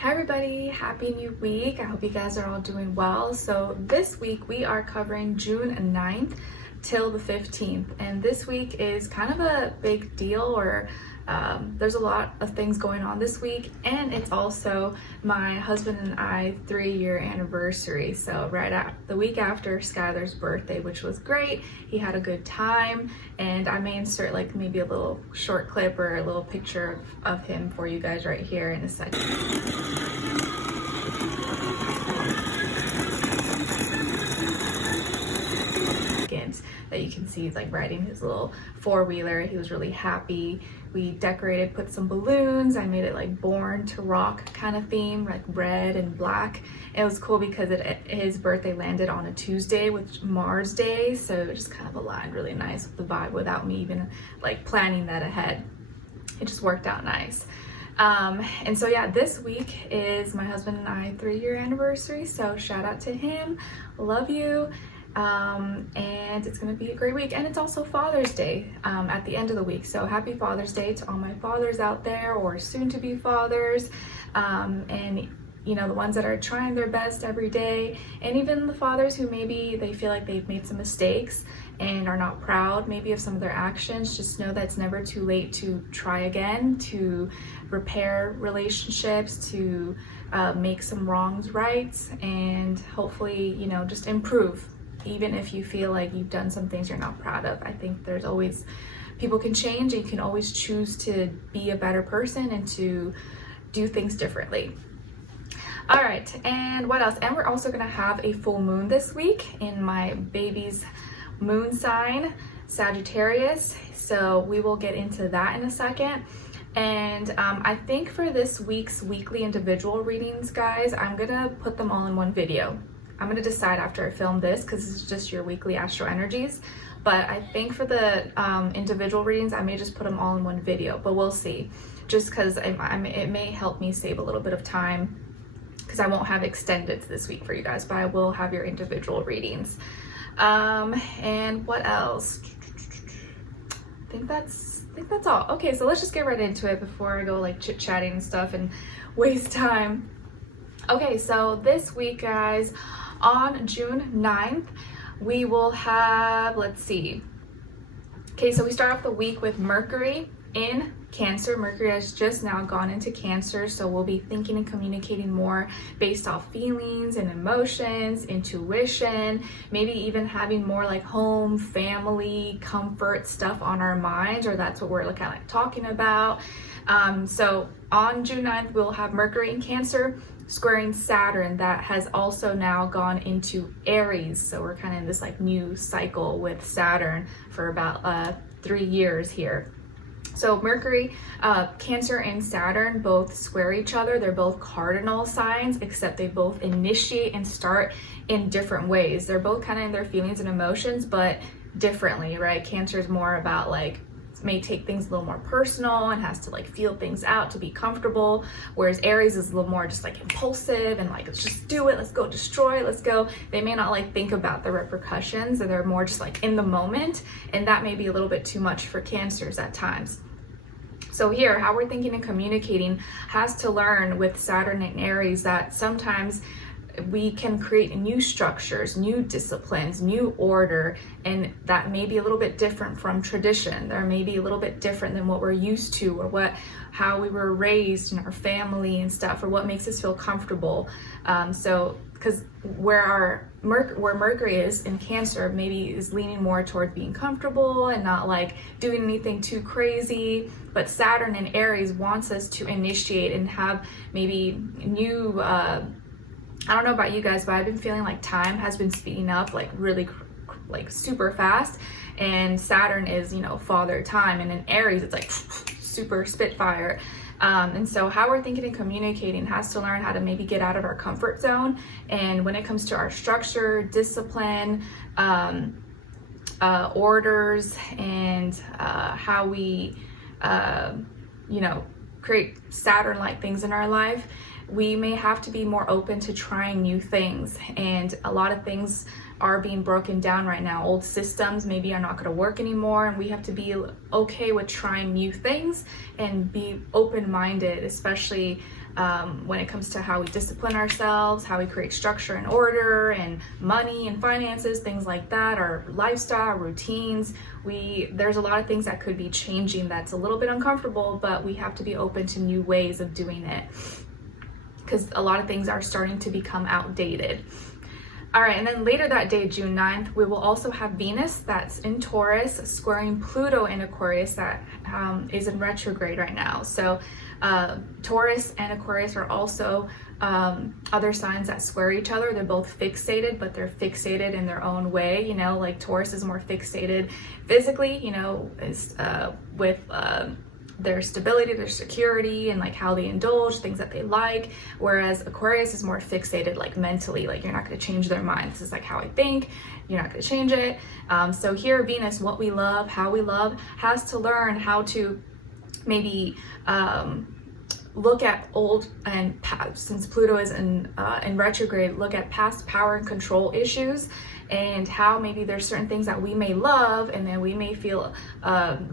Hi everybody, happy new week. I hope you guys are all doing well. So this week we are covering June 9th till the 15th, and this week is kind of a big deal, or there's a lot of things going on this week, and it's also my husband and I 3-year anniversary. So right at the week after Skylar's birthday, which was great. He had a good time, and I may insert like maybe a little short clip or a little picture of him for you guys right here in a second. That you can see he's like riding his little 4-wheeler. He was really happy. We decorated, put some balloons. I made it like Born to Rock kind of theme, like red and black. It was cool because his birthday landed on a Tuesday, with Mars Day, so it just kind of aligned really nice with the vibe without me even like planning that ahead. It just worked out nice. And so yeah, this week is my husband and I 3-year anniversary, so shout out to him. Love you. And it's gonna be a great week, and it's also Father's Day at the end of the week, so happy Father's Day to all my fathers out there, or soon to be fathers, and you know, the ones that are trying their best every day, and even the fathers who maybe they feel like they've made some mistakes and are not proud maybe of some of their actions. Just know that it's never too late to try again, to repair relationships, to make some wrongs right, and hopefully, you know, just improve. Even if you feel like you've done some things you're not proud of, I think there's always, people can change, and you can always choose to be a better person and to do things differently. All right, and what else? And we're also gonna have a full moon this week in my baby's moon sign, Sagittarius. So we will get into that in a second. And I think for this week's weekly individual readings, guys, I'm gonna put them all in one video. I'm gonna decide after I film this, because this is just your weekly astro energies. But I think for the individual readings, I may just put them all in one video, but we'll see. Just because it may help me save a little bit of time, because I won't have extended this week for you guys, but I will have your individual readings. And what else? I think that's all. Okay, so let's just get right into it before I go like chit-chatting and stuff and waste time. Okay, so this week, guys, on June 9th, we will have, let's see. Okay, so we start off the week with Mercury in Cancer. Mercury has just now gone into Cancer, so we'll be thinking and communicating more based off feelings and emotions, intuition, maybe even having more like home, family, comfort stuff on our minds, or that's what we're kind of like talking about. So on June 9th, we'll have Mercury in Cancer squaring Saturn, that has also now gone into Aries. So we're kind of in this like new cycle with Saturn for about 3 years here. So Mercury, Cancer and Saturn both square each other. They're both cardinal signs, except they both initiate and start in different ways. They're both kind of in their feelings and emotions, but differently, right? Cancer is more about like, may take things a little more personal and has to like feel things out to be comfortable, whereas Aries is a little more just like impulsive and like, let's just do it, let's go destroy, let's go. They may not like think about the repercussions, and they're more just like in the moment, and that may be a little bit too much for Cancers at times. So here, how we're thinking and communicating has to learn with Saturn and Aries that sometimes we can create new structures, new disciplines, new order, and that may be a little bit different from tradition. There may be a little bit different than what we're used to, or how we were raised in our family and stuff, or what makes us feel comfortable. So because where Mercury is in Cancer, maybe is leaning more toward being comfortable and not like doing anything too crazy, but Saturn and Aries wants us to initiate and have maybe new I don't know about you guys, but I've been feeling like time has been speeding up like really like super fast, and Saturn is, you know, father time, and in Aries it's like super spitfire. And so how we're thinking and communicating has to learn how to maybe get out of our comfort zone, and when it comes to our structure, discipline, orders, and how we you know, create Saturn-like things in our life, we may have to be more open to trying new things. And a lot of things are being broken down right now. Old systems maybe are not going to work anymore, and we have to be okay with trying new things and be open-minded, especially when it comes to how we discipline ourselves, how we create structure and order, and money and finances, things like that, our lifestyle, routines. There's a lot of things that could be changing that's a little bit uncomfortable, but we have to be open to new ways of doing it, because a lot of things are starting to become outdated. All right, and then later that day, June 9th, we will also have Venus that's in Taurus squaring Pluto in Aquarius that is in retrograde right now. So Taurus and Aquarius are also other signs that square each other. They're both fixated, but they're fixated in their own way. You know, like Taurus is more fixated physically, you know, with their stability, their security, and like how they indulge, things that they like, whereas Aquarius is more fixated like mentally, like you're not going to change their mind. This is like how I think, you're not going to change it. So here Venus, what we love, how we love, has to learn how to maybe look at old and past, since Pluto is in retrograde, look at past power and control issues, and how maybe there's certain things that we may love and then we may feel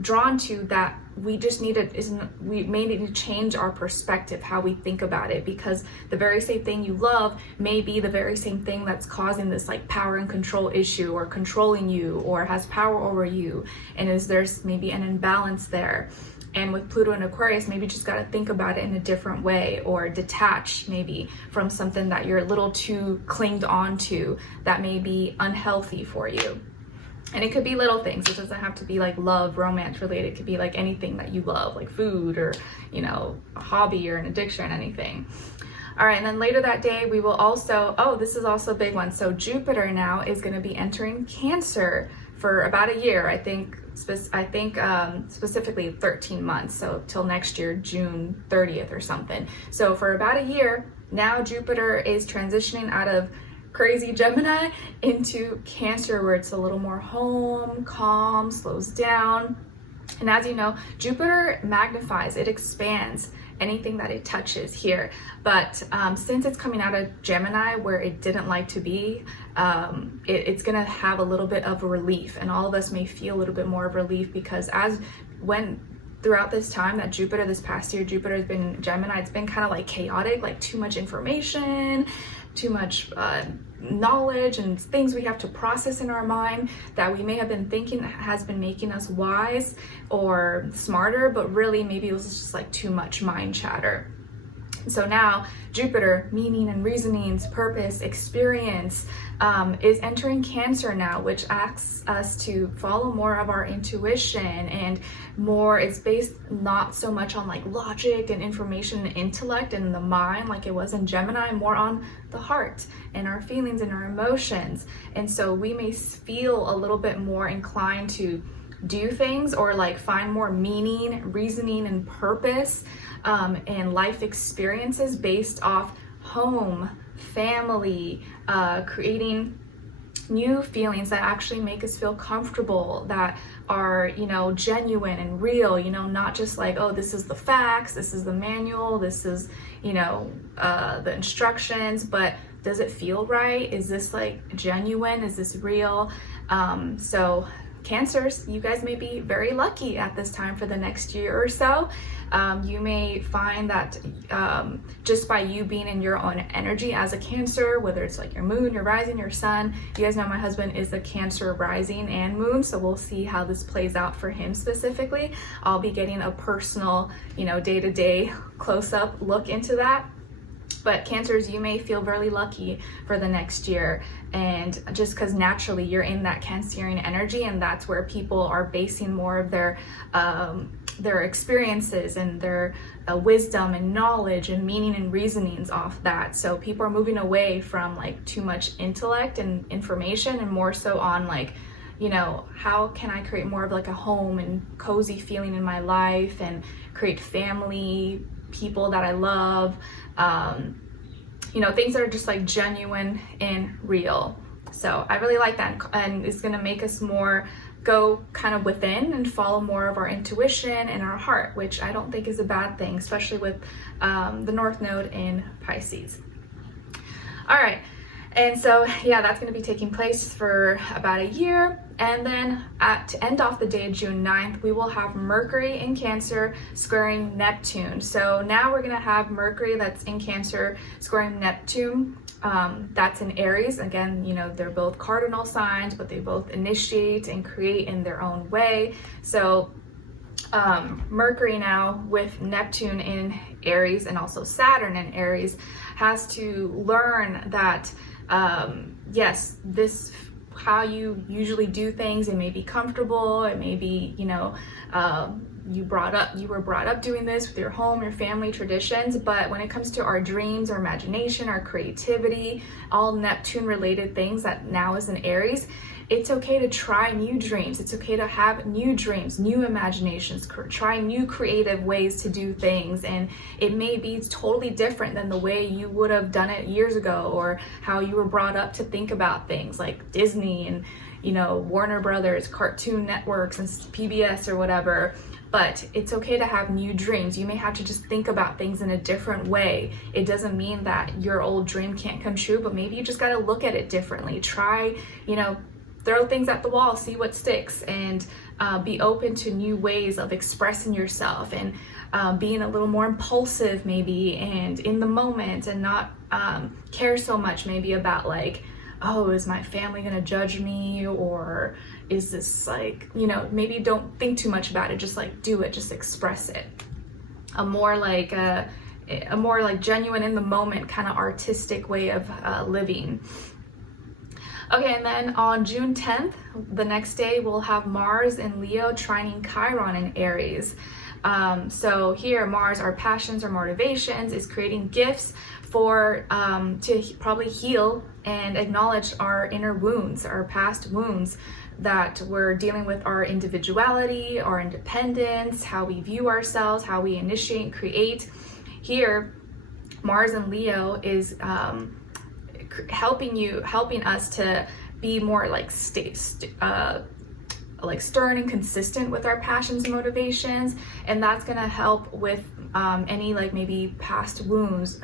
drawn to that we just we may need to change our perspective, how we think about it, because the very same thing you love may be the very same thing that's causing this like power and control issue, or controlling you, or has power over you, and there's maybe an imbalance there. And with Pluto and Aquarius, maybe just got to think about it in a different way, or detach maybe from something that you're a little too clinged on to that may be unhealthy for you. And it could be little things. It doesn't have to be like love, romance related. It could be like anything that you love, like food, or, you know, a hobby or an addiction, anything. All right, and then later that day, we will also, this is also a big one. So Jupiter now is going to be entering Cancer for about a year. I think specifically 13 months, so till next year, June 30th or something. So for about a year, now Jupiter is transitioning out of crazy Gemini into Cancer, where it's a little more home, calm, slows down. And as you know, Jupiter magnifies, it expands anything that it touches here. But since it's coming out of Gemini, where it didn't like to be, it's gonna have a little bit of a relief, and all of us may feel a little bit more of relief, because throughout this time that Jupiter, this past year, Jupiter has been in Gemini, it's been kind of like chaotic, like too much information, too much knowledge, and things we have to process in our mind that we may have been thinking has been making us wise or smarter, but really maybe it was just like too much mind chatter. So now Jupiter, meaning and reasonings, purpose, experience, is entering Cancer now, which asks us to follow more of our intuition, and more, it's based not so much on like logic and information and intellect and the mind like it was in Gemini, more on the heart and our feelings and our emotions. And so we may feel a little bit more inclined to do things, or like find more meaning, reasoning, and purpose and life experiences based off home, family, creating new feelings that actually make us feel comfortable, that are, you know, genuine and real, you know, not just like, oh, this is the facts, this is the manual, this is, you know, the instructions, but does it feel right? Is this like genuine? Is this real? So Cancers, you guys may be very lucky at this time for the next year or so. You may find that just by you being in your own energy as a Cancer, whether it's like your moon, your rising, your sun. You guys know my husband is a Cancer rising and moon, so we'll see how this plays out for him specifically. I'll be getting a personal, you know, day-to-day close-up look into that. But Cancers, you may feel very lucky for the next year, and just because naturally you're in that Cancerian energy, and that's where people are basing more of their experiences and their wisdom and knowledge and meaning and reasonings off that. So people are moving away from like too much intellect and information, and more so on like, you know, how can I create more of like a home and cozy feeling in my life, and create family, people that I love, you know, things that are just like genuine and real. So I really like that, and it's gonna make us more go kind of within and follow more of our intuition and our heart, which I don't think is a bad thing, especially with the North Node in Pisces. All right. And so yeah, that's going to be taking place for about a year. And then to end off the day, June 9th, we will have Mercury in Cancer squaring Neptune. So now we're going to have Mercury that's in Cancer squaring Neptune. That's in Aries. Again, you know, they're both cardinal signs, but they both initiate and create in their own way. So Mercury now with Neptune in Aries and also Saturn in Aries has to learn that yes, this how you usually do things, it may be comfortable, it may be, you know, you were brought up doing this with your home, your family traditions, but when it comes to our dreams, our imagination, our creativity, all Neptune related things that now is in Aries, it's okay to try new dreams. It's okay to have new dreams, new imaginations, try new creative ways to do things. And it may be totally different than the way you would have done it years ago, or how you were brought up to think about things like Disney and, you know, Warner Brothers, Cartoon Networks and PBS or whatever. But it's okay to have new dreams. You may have to just think about things in a different way. It doesn't mean that your old dream can't come true, but maybe you just got to look at it differently. Try, you know, throw things at the wall, see what sticks, and be open to new ways of expressing yourself, and being a little more impulsive maybe, and in the moment, and not care so much maybe about like, oh, is my family gonna judge me, or is this like, you know, maybe don't think too much about it, just like do it, just express it. A more like genuine in the moment kind of artistic way of living. Okay, and then on June 10th, the next day, we'll have Mars in Leo trining Chiron in Aries. So here, Mars, our passions, our motivations, is creating gifts for to probably heal and acknowledge our inner wounds, our past wounds that we're dealing with, our individuality, our independence, how we view ourselves, how we initiate and create. Here, Mars in Leo is helping us to be more like like stern and consistent with our passions and motivations, and that's gonna help with any like maybe past wounds,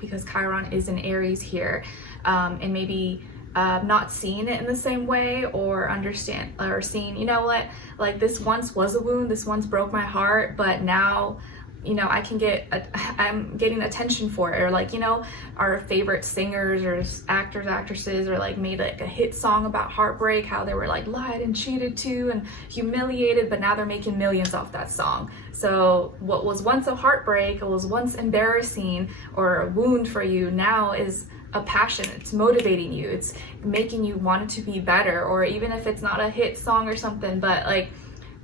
because Chiron is in Aries here, and maybe not seeing it in the same way, or understand or seeing, you know what, like this once was a wound, this once broke my heart, but now, you know, I'm getting attention for it. Or like, you know, our favorite singers or actors, actresses, or like made like a hit song about heartbreak, how they were like lied and cheated to and humiliated, but now they're making millions off that song. So what was once a heartbreak, or was once embarrassing or a wound for you, now is a passion. It's motivating you. It's making you want it to be better. Or even if it's not a hit song or something, but like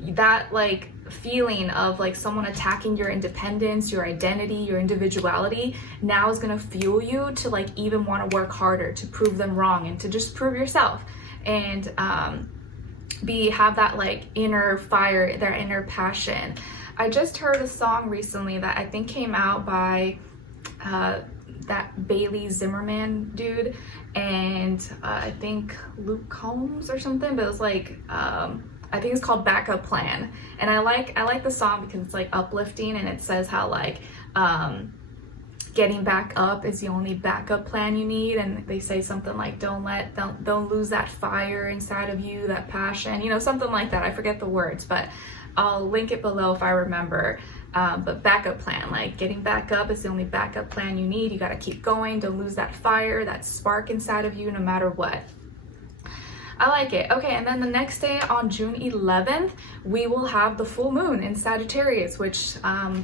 that like feeling of like someone attacking your independence, your identity, your individuality, now is going to fuel you to like even want to work harder to prove them wrong, and to just prove yourself, and have that like inner fire, their inner passion. I just heard a song recently that I think came out by that Bailey Zimmerman dude, and I think Luke Combs or something, but it was like I think it's called Backup Plan. And I like the song because it's like uplifting, and it says how like getting back up is the only backup plan you need. And they say something like don't lose that fire inside of you, that passion, you know, something like that. I forget the words, but I'll link it below if I remember. But backup plan, like getting back up is the only backup plan you need. You got to keep going. Don't lose that fire, that spark inside of you, no matter what. I like it. Okay, and then the next day on June 11th, we will have the full moon in Sagittarius, which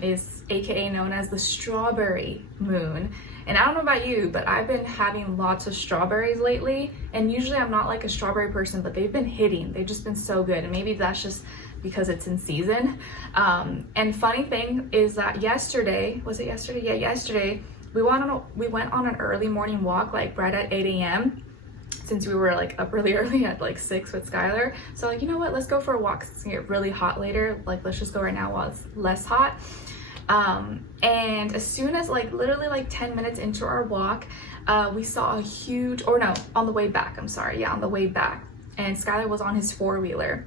is aka known as the strawberry moon. And I don't know about you, but I've been having lots of strawberries lately, and usually I'm not like a strawberry person, but they've been hitting. They've just been so good, and maybe that's just because it's in season. And funny thing is that yesterday, was it yesterday? Yeah, yesterday, we went on an early morning walk, like right at 8 a.m. since we were like up really early at like 6 with Skylar. So like, you know what, let's go for a walk. It's gonna get really hot later. Like, let's just go right now while it's less hot. And as soon as like literally like 10 minutes into our walk, we saw a huge, or no, on the way back, I'm sorry. Yeah, on the way back. And Skylar was on his four-wheeler.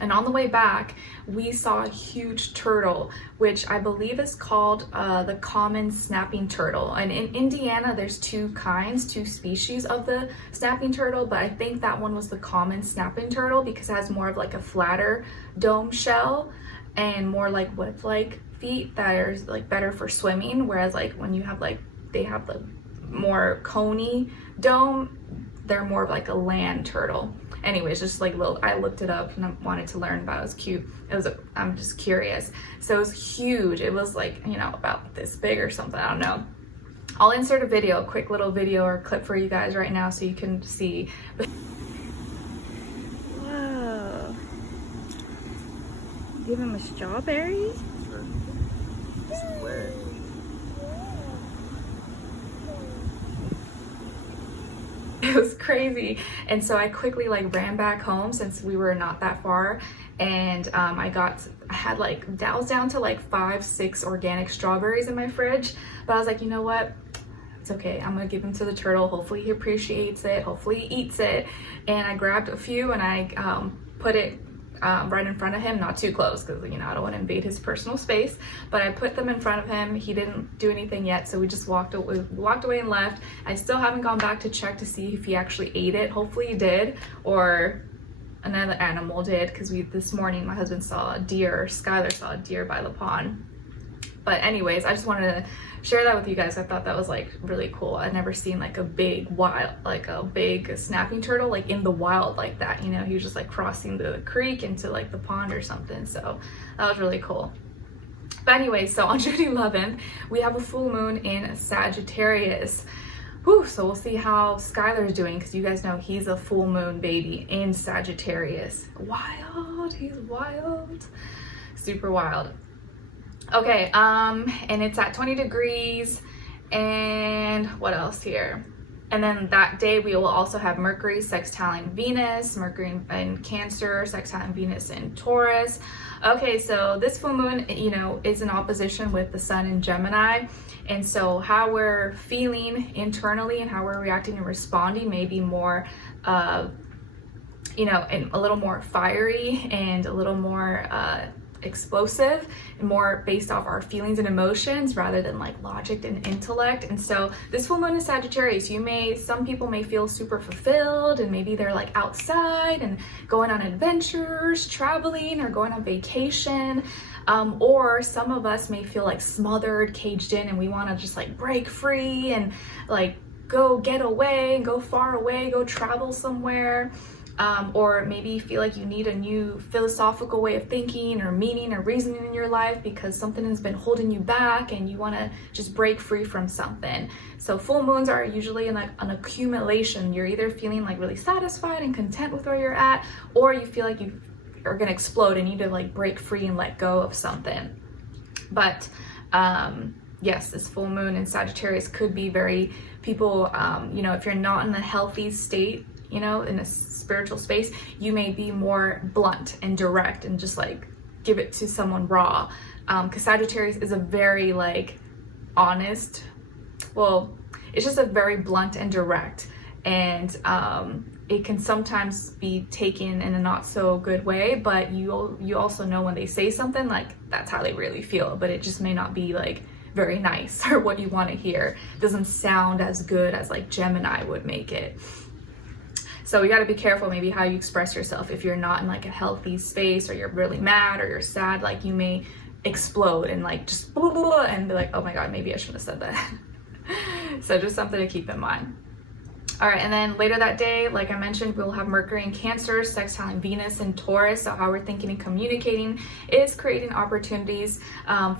And on the way back, we saw a huge turtle, which I believe is called the common snapping turtle. And in Indiana, there's two species of the snapping turtle, but I think that one was the common snapping turtle because it has more of like a flatter dome shell and more like whip-like feet that are like better for swimming. Whereas like when you have like, they have the more coney dome, they're more of like a land turtle. Anyways, just like little, I looked it up and I wanted to learn about it. It was cute. I'm just curious. So it was huge. It was like, you know, about this big or something. I don't know. I'll insert a video, a quick little video or clip for you guys right now so you can see. Whoa. Give him a strawberry? Where? It was crazy. And so I quickly like ran back home since we were not that far, and I was down to like 5-6 organic strawberries in my fridge, but I was like, you know what, it's okay, I'm gonna give them to the turtle. Hopefully he appreciates it, hopefully he eats it. And I grabbed a few and I put it right in front of him, not too close because, you know, I don't want to invade his personal space, but I put them in front of him. He didn't do anything yet, so we just walked away and left. I still haven't gone back to check to see if he actually ate it. Hopefully he did, or another animal did, because this morning my husband saw a deer, Skylar saw a deer by the pond. But anyways, I just wanted to share that with you guys. I thought that was like really cool. I'd never seen like a big snapping turtle like in the wild like that, you know. He was just like crossing the creek into like the pond or something, so that was really cool. But anyway, so on June 11th we have a full moon in Sagittarius. Whew, so we'll see how Skylar's doing, because you guys know he's a full moon baby in Sagittarius. Wild, he's wild, super wild. Okay, and it's at 20 degrees, and what else here? And then that day we will also have Mercury sextiling Venus, Mercury in Cancer, sextiling Venus in Taurus. Okay, so this full moon, you know, is in opposition with the sun in Gemini. And so how we're feeling internally and how we're reacting and responding may be more, you know, and a little more fiery and a little more explosive and more based off our feelings and emotions rather than like logic and intellect. And so this full moon is Sagittarius. Some people may feel super fulfilled, and maybe they're like outside and going on adventures, traveling, or going on vacation. Or some of us may feel like smothered, caged in, and we want to just like break free and like go get away and go far away, go travel somewhere. Or maybe you feel like you need a new philosophical way of thinking or meaning or reasoning in your life because something has been holding you back and you want to just break free from something. So full moons are usually in like an accumulation. You're either feeling like really satisfied and content with where you're at, or you feel like you are going to explode and need to like break free and let go of something. But yes, this full moon in Sagittarius could be very people, you know, if you're not in a healthy state, you know, in a spiritual space, you may be more blunt and direct and just like give it to someone raw. Because Sagittarius is a very like honest, well, it's just a very blunt and direct, and it can sometimes be taken in a not so good way, but you also know when they say something like that's how they really feel, but it just may not be like very nice or what you want to hear. It doesn't sound as good as like Gemini would make it. So you got to be careful maybe how you express yourself. If you're not in like a healthy space, or you're really mad or you're sad, like you may explode and like just blah, blah, blah, and be like, oh my god, maybe I shouldn't have said that. So just something to keep in mind. All right, and then later that day, like I mentioned, we'll have Mercury in Cancer sextiling Venus in Taurus. So how we're thinking and communicating is creating opportunities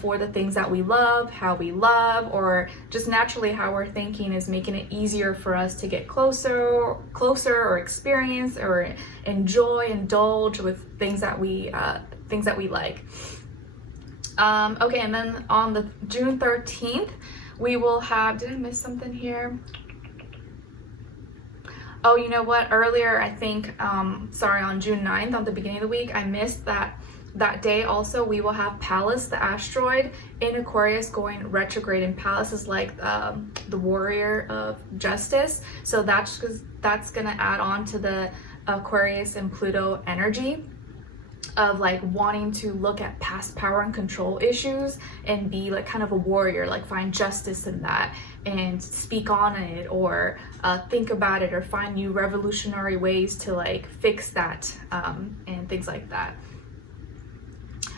for the things that we love, how we love, or just naturally how we're thinking is making it easier for us to get closer, or experience or enjoy, indulge with things that we like. Okay, and then on the June 13th, we will have, did I miss something here? Oh, you know what? Earlier, I think, sorry, on June 9th, on the beginning of the week, I missed that day also. We will have Pallas, the asteroid, in Aquarius going retrograde. And Pallas is like the warrior of justice. So that's going to add on to the Aquarius and Pluto energy. of like wanting to look at past power and control issues and be like kind of a warrior, like find justice in that and speak on it, or think about it, or find new revolutionary ways to like fix that, and things like that.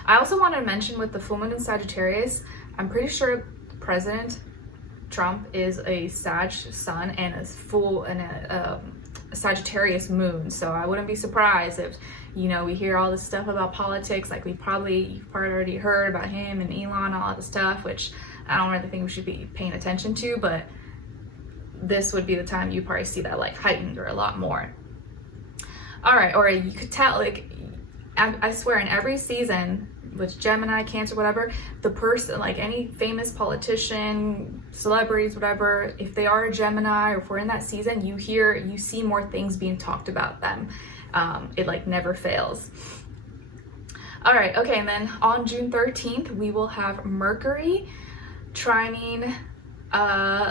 I also wanted to mention with the full moon in Sagittarius, I'm pretty sure President Trump is a Sag sun and a Sagittarius moon, so I wouldn't be surprised if, you know, we hear all this stuff about politics, like you've probably already heard about him and Elon, all that stuff, which I don't really think we should be paying attention to, but this would be the time you probably see that like heightened or a lot more. All right, or you could tell, like, I swear in every season, with Gemini, Cancer, whatever, the person, like any famous politician, celebrities, whatever, if they are a Gemini or if we're in that season, you see more things being talked about them. It like never fails. All right, okay, and then on June 13th, we will have Mercury trining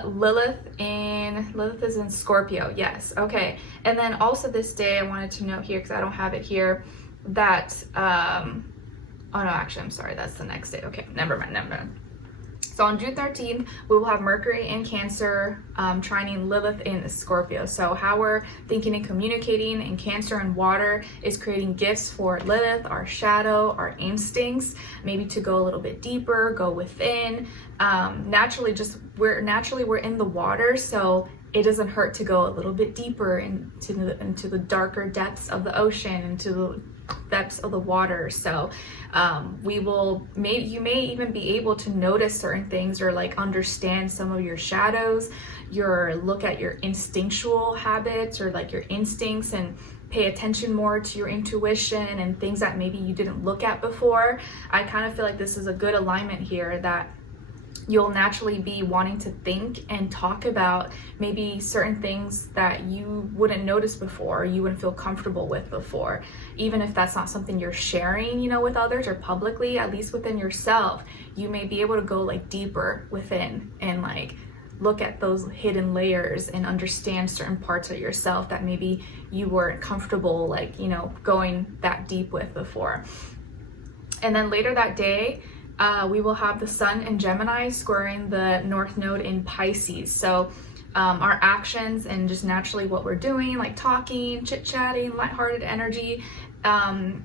Lilith is in Scorpio, yes, okay. And then also this day, I wanted to note here, because I don't have it here, that, oh no, actually, I'm sorry, that's the next day. Okay, never mind. So on June 13th, we will have Mercury in Cancer trining Lilith in Scorpio. So how we're thinking and communicating in Cancer and water is creating gifts for Lilith, our shadow, our instincts, maybe to go a little bit deeper, go within. Naturally, we're in the water, so it doesn't hurt to go a little bit deeper into the darker depths of the ocean, into the depths of the water. So you may even be able to notice certain things or like understand some of your shadows, look at your instinctual habits or like your instincts, and pay attention more to your intuition and things that maybe you didn't look at before. I kind of feel like this is a good alignment here, that you'll naturally be wanting to think and talk about maybe certain things that you wouldn't notice before, or you wouldn't feel comfortable with before. Even if that's not something you're sharing, you know, with others or publicly, at least within yourself, you may be able to go like deeper within and like look at those hidden layers and understand certain parts of yourself that maybe you weren't comfortable, like, you know, going that deep with before. And then later that day, we will have the sun in Gemini squaring the North Node in Pisces. So our actions and just naturally what we're doing, like talking, chit-chatting, lighthearted energy, the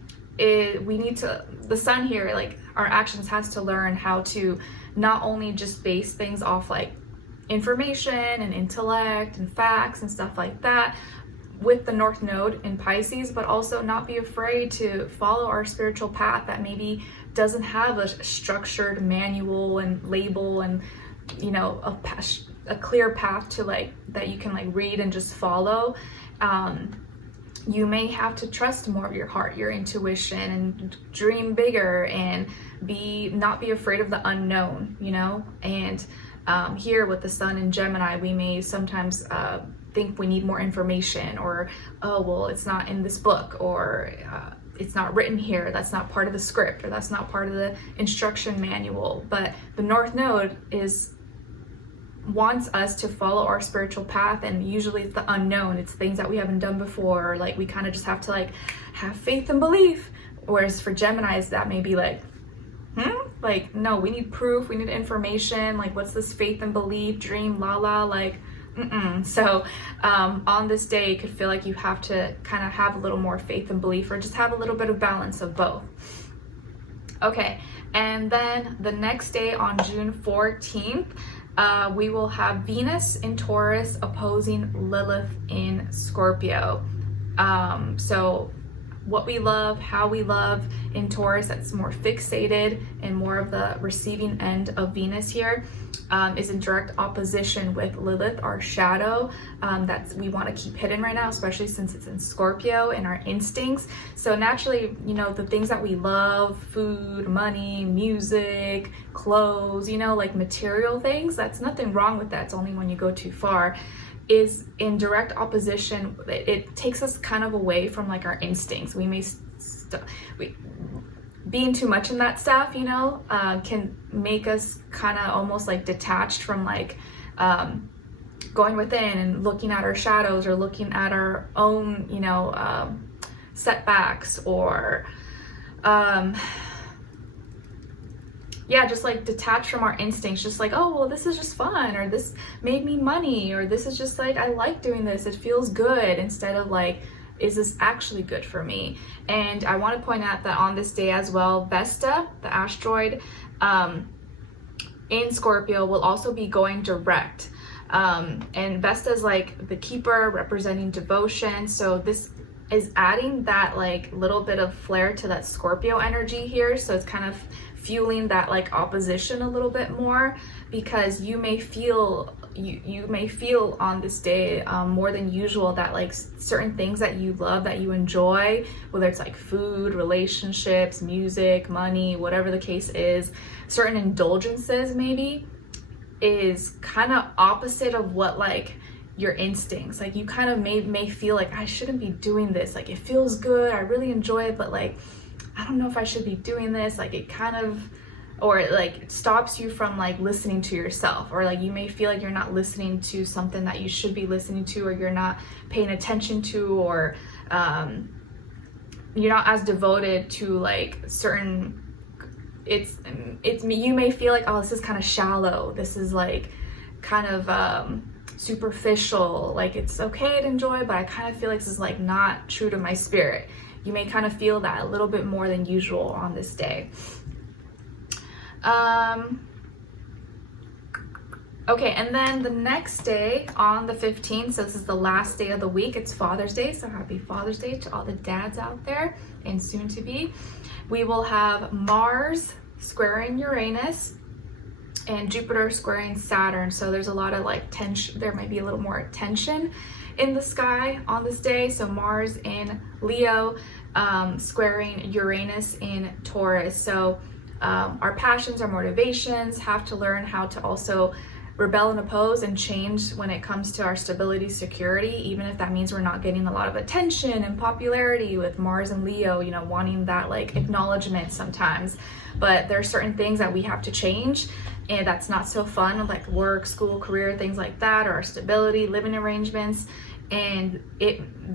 sun here, like our actions has to learn how to not only just base things off like information and intellect and facts and stuff like that with the North Node in Pisces, but also not be afraid to follow our spiritual path that maybe doesn't have a structured manual and label and, you know, a clear path to like that you can like read and just follow. You may have to trust more of your heart, your intuition, and dream bigger and not be afraid of the unknown, you know. And here with the sun in Gemini, we may sometimes think we need more information, or oh well, it's not in this book, or it's not written here, that's not part of the script, or that's not part of the instruction manual. But the North Node wants us to follow our spiritual path, and usually it's the unknown, it's things that we haven't done before, or like we kind of just have to like have faith and belief. Whereas for Geminis, that may be like, like, no, we need proof, we need information, like what's this faith and belief, dream, like So on this day, it could feel like you have to kind of have a little more faith and belief, or just have a little bit of balance of both. Okay, and then the next day on June 14th, we will have Venus in Taurus opposing Lilith in Scorpio. So what we love, how we love in Taurus, that's more fixated and more of the receiving end of Venus here, is in direct opposition with Lilith, our shadow, that we want to keep hidden right now, especially since it's in Scorpio and our instincts. So naturally, you know, the things that we love, food, money, music, clothes, you know, like material things, that's nothing wrong with that. It's only when you go too far, is in direct opposition. It takes us kind of away from like our instincts. We may being too much in that stuff, you know, can make us kind of almost like detached from like going within and looking at our shadows, or looking at our own, you know, setbacks, or yeah, just like detach from our instincts, just like, oh, well, this is just fun, or this made me money, or this is just like, I like doing this, it feels good, instead of like, is this actually good for me? And I want to point out that on this day as well, Vesta, the asteroid in Scorpio, will also be going direct. And Vesta is like the keeper, representing devotion. So this is adding that like little bit of flair to that Scorpio energy here. So it's kind of fueling that like opposition a little bit more, because you may feel you may feel on this day more than usual that like certain things that you love, that you enjoy, whether it's like food, relationships, music, money, whatever the case is, certain indulgences maybe, is kind of opposite of what like your instincts, like you kind of may feel like, I shouldn't be doing this, like it feels good, I really enjoy it, but like I don't know if I should be doing this, like it kind of, or like it stops you from like listening to yourself, or like you may feel like you're not listening to something that you should be listening to, or you're not paying attention to, or you're not as devoted to like certain, it's you may feel like, oh, this is kind of shallow, this is like kind of superficial, like it's okay to enjoy, but I kind of feel like this is like not true to my spirit. You may kind of feel that a little bit more than usual on this day. Okay, and then the next day on the 15th, so this is the last day of the week, it's Father's Day, so happy Father's Day to all the dads out there and soon to be. We will have Mars squaring Uranus and Jupiter squaring Saturn, so there's a lot of like tension, there might be a little more tension in the sky on this day. So Mars in Leo squaring Uranus in Taurus, so our passions, our motivations have to learn how to also rebel and oppose and change when it comes to our stability, security, even if that means we're not getting a lot of attention and popularity with Mars and Leo, you know, wanting that like acknowledgement sometimes. But there are certain things that we have to change, and that's not so fun, like work, school, career, things like that, or our stability, living arrangements. And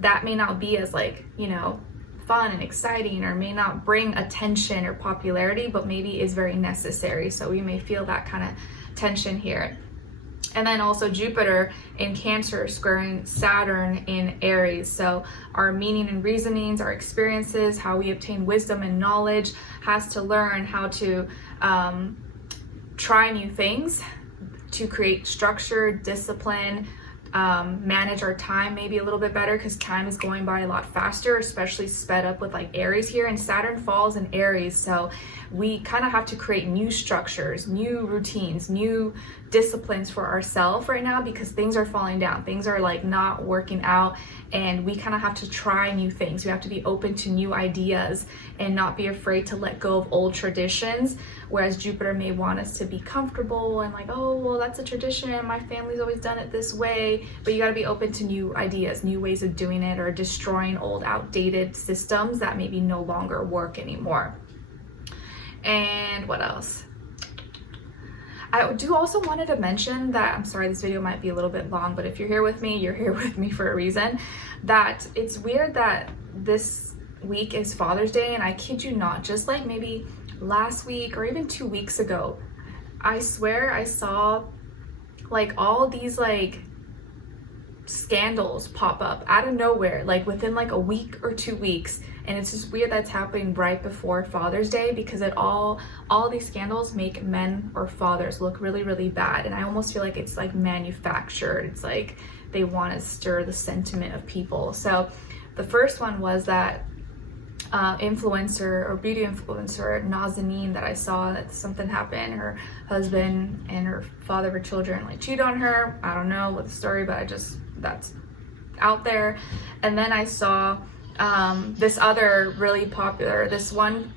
that may not be as like, you know, fun and exciting, or may not bring attention or popularity, but maybe is very necessary. So we may feel that kind of tension here. And then also Jupiter in Cancer squaring Saturn in Aries. So our meaning and reasonings, our experiences, how we obtain wisdom and knowledge, has to learn how to try new things, to create structure, discipline, manage our time maybe a little bit better, because time is going by a lot faster, especially sped up with like Aries here, and Saturn falls in Aries. So we kind of have to create new structures, new routines, new disciplines for ourselves right now, because things are falling down, things are like not working out, and we kind of have to try new things. We have to be open to new ideas and not be afraid to let go of old traditions, whereas Jupiter may want us to be comfortable and like, oh, well, that's a tradition, my family's always done it this way. But you got to be open to new ideas, new ways of doing it, or destroying old outdated systems that maybe no longer work anymore. And what else? I do also wanted to mention that, I'm sorry, this video might be a little bit long, but if you're here with me, you're here with me for a reason. That it's weird that this week is Father's Day, and I kid you not, just like maybe last week or even 2 weeks ago, I swear I saw like all these like scandals pop up out of nowhere, like within like a week or 2 weeks. And it's just weird that's happening right before Father's Day, because it all these scandals make men or fathers look really, really bad. And I almost feel like it's like manufactured. It's like they want to stir the sentiment of people. So the first one was that influencer or beauty influencer Nazanin that I saw, that something happened, her husband and her father of her children like cheated on her. I don't know what the story, but that's out there. And then I saw this other really popular, this one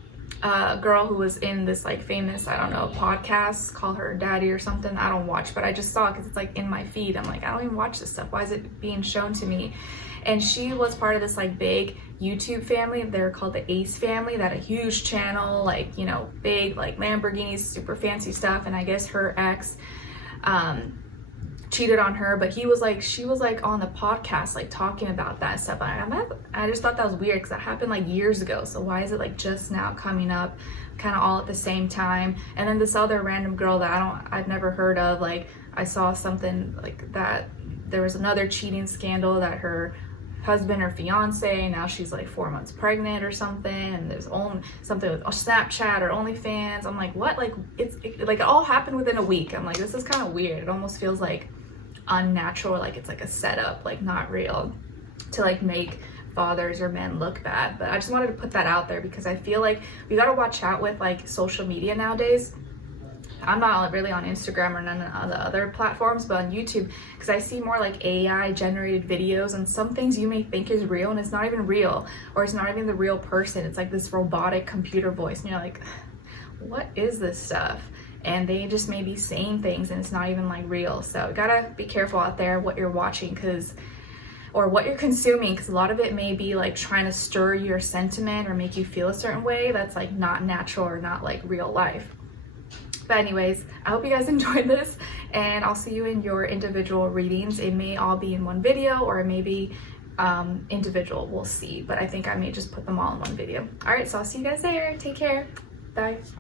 girl who was in this like famous, I don't know, podcast, call her daddy or something. I don't watch, but I just saw it because it's like in my feed. I'm like, I don't even watch this stuff, why is it being shown to me? And she was part of this like big YouTube family. They're called the Ace family, that a huge channel, like, you know, big like Lamborghinis, super fancy stuff. And I guess her ex cheated on her, but he was like, she was like on the podcast like talking about that stuff. I just thought that was weird because that happened like years ago, so why is it like just now coming up kind of all at the same time? And then this other random girl that I've never heard of, like I saw something like that there was another cheating scandal that her husband or fiance, now she's like 4 months pregnant or something, and there's only something with Snapchat or OnlyFans. I'm like, what? Like like it all happened within a week. I'm like, this is kind of weird. It almost feels like unnatural, like it's like a setup, like not real, to like make fathers or men look bad. But I just wanted to put that out there because I feel like we got to watch out with like social media nowadays. I'm not really on Instagram or none of the other platforms, but on YouTube, because I see more like AI generated videos, and some things you may think is real and it's not even real, or it's not even the real person. It's like this robotic computer voice, and you're like, what is this stuff? And they just may be saying things and it's not even like real. So gotta be careful out there what you're watching, or what you're consuming, because a lot of it may be like trying to stir your sentiment or make you feel a certain way that's like not natural or not like real life. But anyways, I hope you guys enjoyed this, and I'll see you in your individual readings. It may all be in one video, or it may be individual, we'll see. But I think I may just put them all in one video. All right, so I'll see you guys there. Take care. Bye.